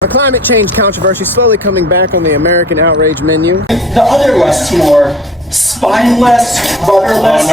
The climate change controversy slowly coming back on the American outrage menu. The other Westmore, spineless, rudderless,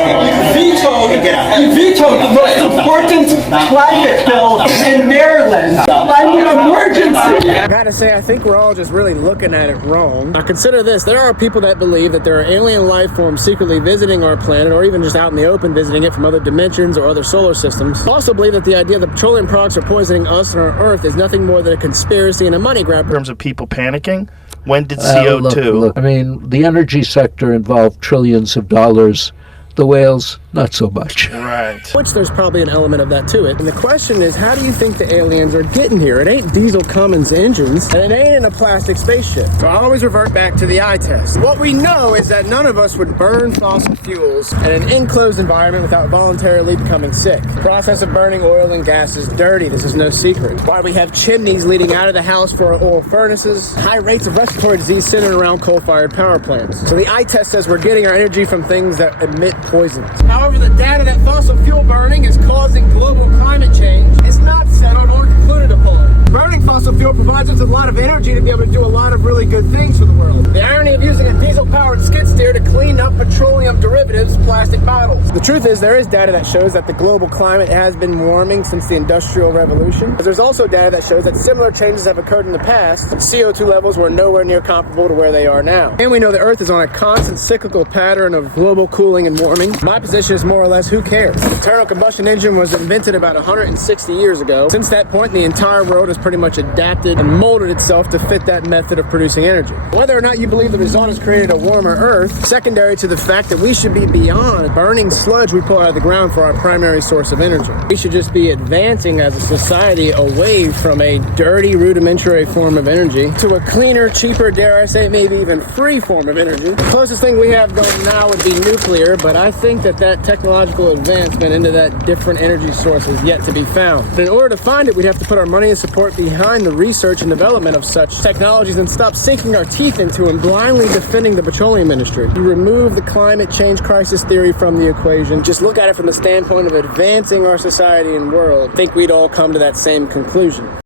you vetoed the most important climate bill in Maryland. Climate emergency. I gotta say, I think we're all just really looking at it wrong. Now consider this, there are people that believe that there are alien life forms secretly visiting our planet, or even just out in the open visiting it from other dimensions or other solar systems. Also believe that the idea that petroleum products are poisoning us and our Earth is nothing more than a conspiracy and a money grab. In terms of people panicking, when did CO2... Look, I mean, the energy sector involved trillions of dollars. The whales, not so much. Right. Which there's probably an element of that to it. And the question is, how do you think the aliens are getting here? It ain't diesel Cummins engines, and it ain't in a plastic spaceship. So I always revert back to the eye test. What we know is that none of us would burn fossil fuels in an enclosed environment without voluntarily becoming sick. The process of burning oil and gas is dirty. This is no secret. Why we have chimneys leading out of the house for our oil furnaces, high rates of respiratory disease centered around coal-fired power plants. So the eye test says we're getting our energy from things that emit poisons. However, the data that fossil fuel burning is causing global climate change is not settled or concluded upon. Burning fossil fuel provides us with a lot of energy to be able to do a lot of really good things for the world. The irony of using a diesel-powered skid steer to clean up petroleum derivatives, plastic bottles. The truth is, there is data that shows that the global climate has been warming since the Industrial Revolution. But there's also data that shows that similar changes have occurred in the past. CO2 levels were nowhere near comparable to where they are now. And we know the Earth is on a constant cyclical pattern of global cooling and warming. My position is more or less, who cares? The internal combustion engine was invented about 160 years ago. Since that point, the entire world has pretty much adapted and molded itself to fit that method of producing energy. Whether or not you believe the result has created a warmer Earth, secondary to the fact that we should be beyond burning sludge we pull out of the ground for our primary source of energy. We should just be advancing as a society away from a dirty, rudimentary form of energy to a cleaner, cheaper, dare I say, maybe even free form of energy. The closest thing we have going now would be nuclear, but I think that technological advancement into that different energy source is yet to be found. But in order to find it, we'd have to put our money and support behind the research and development of such technologies and stop sinking our teeth into and blindly defending the petroleum industry. You remove the climate change crisis theory from the equation, just look at it from the standpoint of advancing our society and world. I think we'd all come to that same conclusion.